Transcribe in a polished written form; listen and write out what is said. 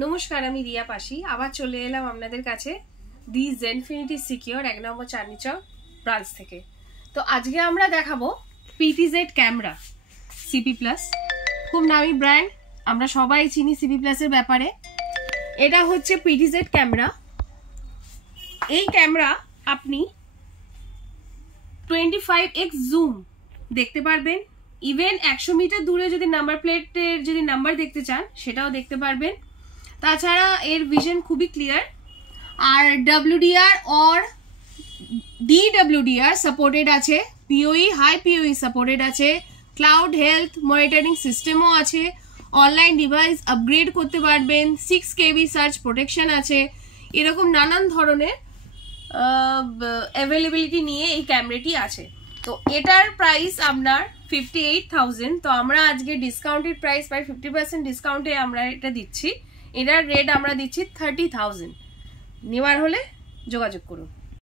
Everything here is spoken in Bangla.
নমস্কার, আমি রিয়া পাশি আবার চলে এলাম আপনাদের কাছে দি জেনফিনিটি সিকিউর 1 নম্বর চাঁদনি চক ব্রাঞ্চ থেকে। তো আজকে আমরা দেখাবো পিটিজেড ক্যামেরা সিপি প্লাস। খুব নামি ব্র্যান্ড, আমরা সবাই চিনি সিপি প্লাসের ব্যাপারে। এটা হচ্ছে পিটিজেড ক্যামেরা। এই ক্যামেরা আপনি 25x জুম দেখতে পারবেন, ইভেন 100 মিটার দূরে যদি নাম্বার প্লেটের যদি নাম্বার দেখতে চান সেটাও দেখতে পারবেন। তাছাড়া এর ভিশন খুবই ক্লিয়ার, আর WDR অর DWDR সাপোর্টেড আছে, PoE হাই PoE সাপোর্টেড আছে, ক্লাউড হেলথ মনিটরিং সিস্টেমও আছে, অনলাইন ডিভাইস আপগ্রেড করতে পারবেন, 6 KB সার্চ প্রোটেকশন আছে। এরকম নানান ধরনের অ্যাভেলেবিলিটি নিয়ে এই ক্যামেরাটি আছে। তো এটার প্রাইস আপনার 58,000। তো আমরা আজকে ডিসকাউন্টেড প্রাইস প্রায় 50% ডিসকাউন্টে আমরা এটা দিচ্ছি। এটার রেট আমরা দিচ্ছি 30,000। নেওয়ার হলে যোগাযোগ করুন।